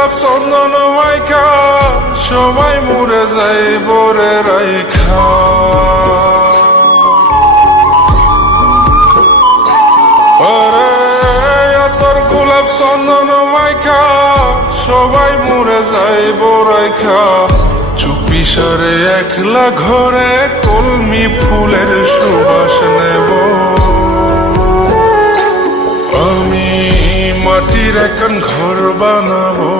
গোলাপ সবাই মরে যাই বরে রাইখা। তোর গোলাপ চন্দন মাইখা সবাই মরে যাই বরাইখা চুপি একলা ঘরে কলমি ফুলের সুবাস নেব। আমি মাটির এখন ঘর বানাবো।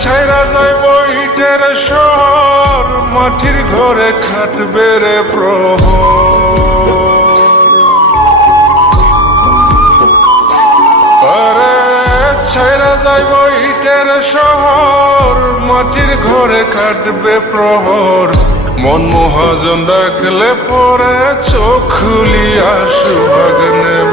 ছাইরা যাইব ইটের শহর মাটির ঘরে খাটবে রে প্রহ আরে ছাইরা যাইব ইটের শহর মাটির ঘরে খাটবে প্রহর। মন মহাজন ডাকলে পরে চোখ খুলিয়া সুভাগ নেব।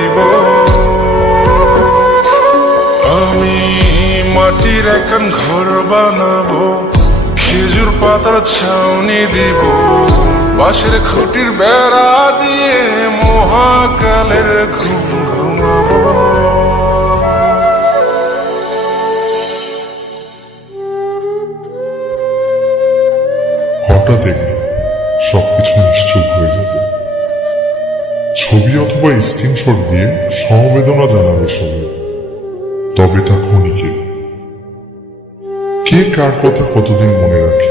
ছাউনি দিব। বাঁশের খুঁটির বেড়া দিয়ে মহাকালের ঘুম হঠাৎ একদিন সবকিছু নিশ্চুপ হয়ে যাবে। ছবি অথবা স্ক্রিনশট দিয়ে সমবেদনা জানাবে সবাই। তবে তা ক্ষণিকে। কে কার কথা কতদিন মনে রাখে?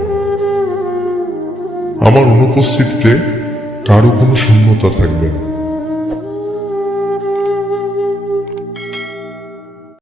আমার অনুপস্থিতিতে কারও কোনো শূন্যতা থাকবে না।